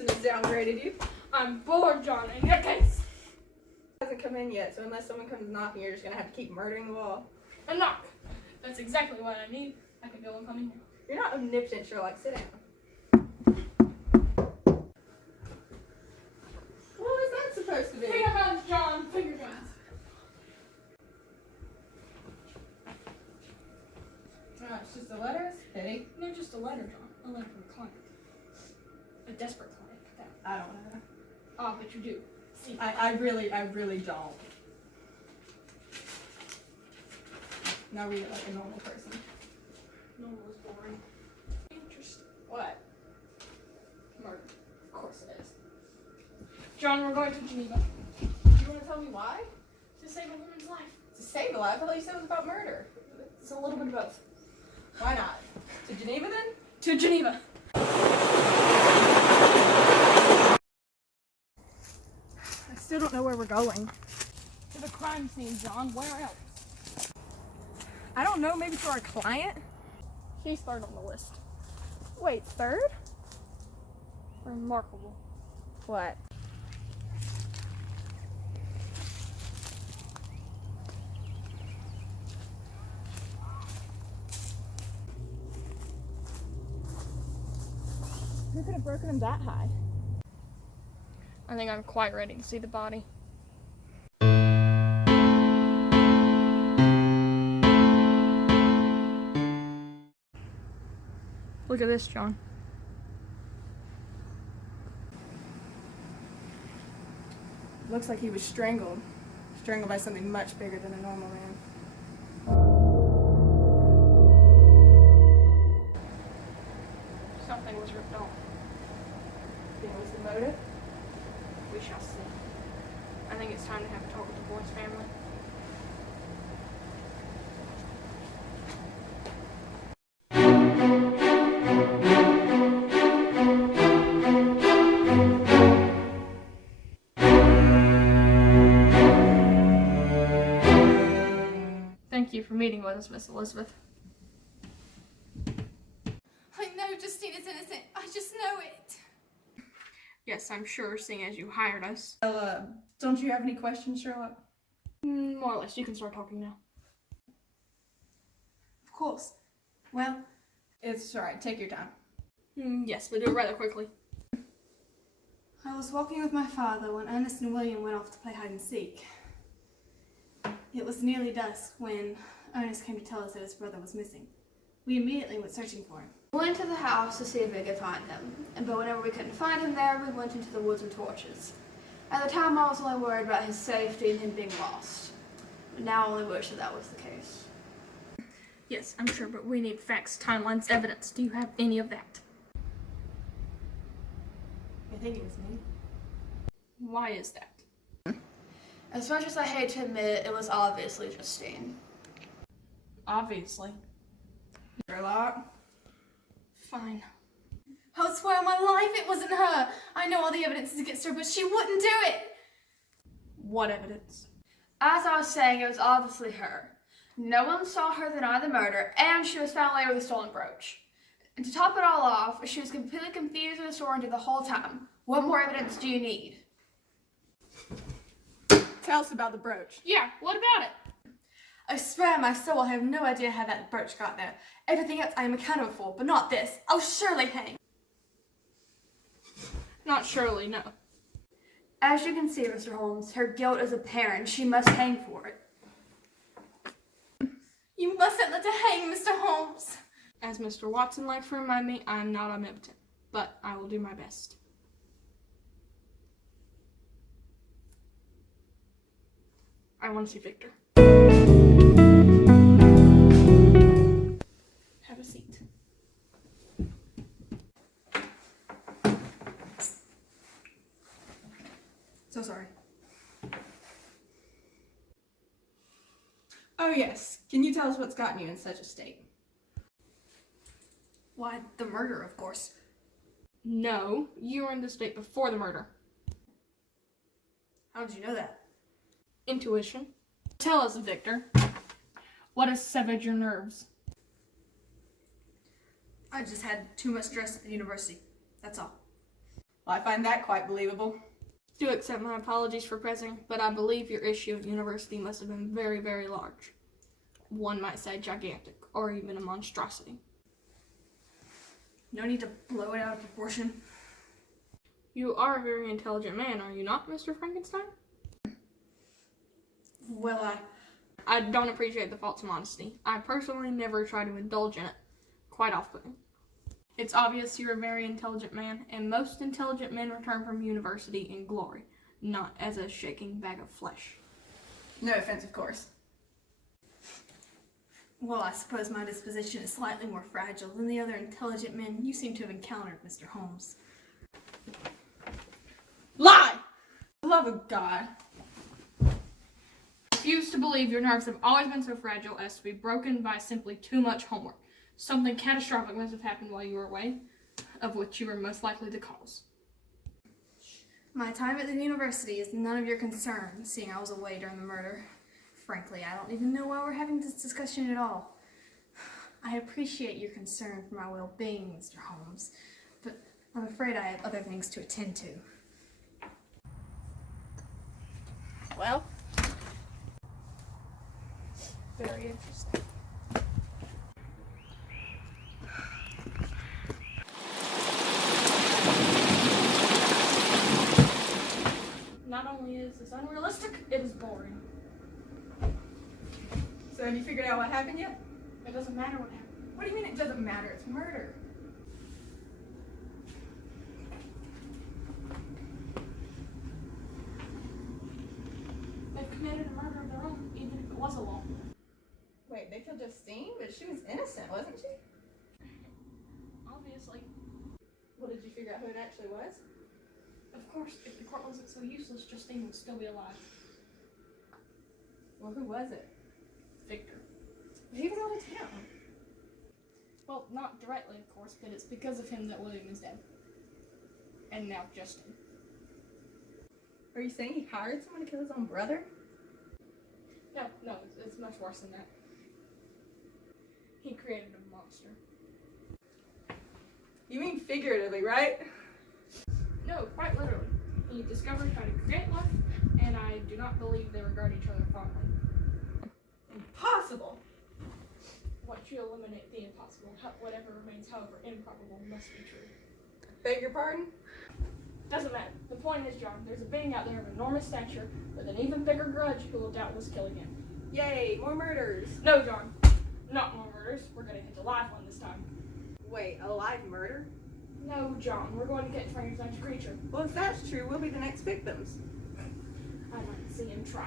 person has downgraded you. I'm bored, John, in your case. It hasn't come in yet, so unless someone comes knocking, you're just gonna have to keep murdering the wall. A knock. That's exactly what I need. I can go and come in here. You're not omnipotent, Sherlock. Sit down. What was that supposed to be? Finger guns, John. Finger guns. Oh, it's just a letter? Pity. No, just a letter, John. A letter from a client. A desperate client. I don't know. Ah, but you do. See, I really don't. Now read it like a normal person. normal is boring. Interesting. What? Murder. Of course it is. John, we're going to Geneva. You want to tell me why? To save a woman's life. To save a life? I thought you said it was about murder. It's a little bit of both. Why not? To Geneva then? To Geneva. I still don't know where we're going. To the crime scene, John. Where else? I don't know, maybe to our client? She's third on the list. Wait, third? Remarkable. What? Who could have broken him that high? I think I'm quite ready to see the body. Look at this, John. Looks like he was strangled. Strangled by something much bigger than a normal man. Something was ripped off. Think it was the motive? We shall see. I think it's time to have a talk with the boy's family. Thank you for meeting with us, Miss Elizabeth. I know Justina's innocent. I just know it. Yes, I'm sure, seeing as you hired us. Well, don't you have any questions, Sherlock? More or less, you can start talking now. Of course. Well, it's alright. Take your time. Yes, but do it rather quickly. I was walking with my father when Ernest and William went off to play hide and seek. It was nearly dusk when Ernest came to tell us that his brother was missing. We immediately went searching for him. We went to the house to see if we could find him, but whenever we couldn't find him there, we went into the woods with torches. At the time, I was only worried about his safety and him being lost. But now I only wish that was the case. Yes, I'm sure, but we need facts, timelines, evidence. Do you have any of that? I think it was me. Why is that? As much as I hate to admit, it was obviously Justine. Obviously. Sherlock? Fine. I swear on my life it wasn't her. I know all the evidence is against her, but she wouldn't do it. What evidence? As I was saying, it was obviously her. No one saw her deny the murder, and she was found later with a stolen brooch. And to top it all off, she was completely confused and disoriented the whole time. What more evidence do you need? Tell us about the brooch. Yeah, what about it? I swear on my soul I have no idea how that brooch got there. Everything else I am accountable for, but not this. I'll surely hang. Not surely, no. As you can see, Mr. Holmes, her guilt is apparent. She must hang for it. You mustn't let her hang, Mr. Holmes. As Mr. Watson likes to remind me, I am not omnipotent, but I will do my best. I want to see Victor. Have a seat. So sorry. Oh yes, can you tell us what's gotten you in such a state? Why, the murder, of course. No, you were in this state before the murder. How did you know that? Intuition. Tell us, Victor. What has severed your nerves? I just had too much stress at the university. That's all. Well, I find that quite believable. Do accept my apologies for pressing, but I believe your issue at university must have been very, very large. One might say gigantic, or even a monstrosity. No need to blow it out of proportion. You are a very intelligent man, are you not, Mr. Frankenstein? Well, I don't appreciate the false modesty. I personally never try to indulge in it. Quite off-putting. It's obvious you're a very intelligent man, and most intelligent men return from university in glory, not as a shaking bag of flesh. No offense, of course. Well, I suppose my disposition is slightly more fragile than the other intelligent men you seem to have encountered, Mr. Holmes. Lie! For the love of God. I refuse to believe your nerves have always been so fragile as to be broken by simply too much homework. Something catastrophic must have happened while you were away, of which you were most likely the cause. My time at the university is none of your concern, seeing I was away during the murder. Frankly, I don't even know why we're having this discussion at all. I appreciate your concern for my well-being, Mr. Holmes, but I'm afraid I have other things to attend to. Well, very interesting. Not only is this unrealistic, it is boring. So have you figured out what happened yet? It doesn't matter what happened. What do you mean it doesn't matter? It's murder. They've committed a murder of their own, even if it was a law. Wait, they killed Justine? But she was innocent, wasn't she? Obviously. Well, did you figure out who it actually was? Of course, if the court wasn't so useless, Justine would still be alive. Well, who was it? Victor. He was out of town. Well, not directly, of course, but it's because of him that William is dead. And now Justin. Are you saying he hired someone to kill his own brother? No, it's much worse than that. He created a monster. You mean figuratively, right? No, quite literally. He discovered how to create life, and I do not believe they regard each other fondly. Impossible. Once you eliminate the impossible, whatever remains, however improbable, must be true. Beg your pardon? Doesn't matter. The point is, John, there's a being out there of enormous stature with an even bigger grudge who will doubtless kill again. Yay, more murders. No, John. Not more murders. We're gonna hit the live one this time. Wait, a live murder? No, John. We're going to get Frankenstein's creature. Well, if that's true, we'll be the next victims. I'd like to see him try.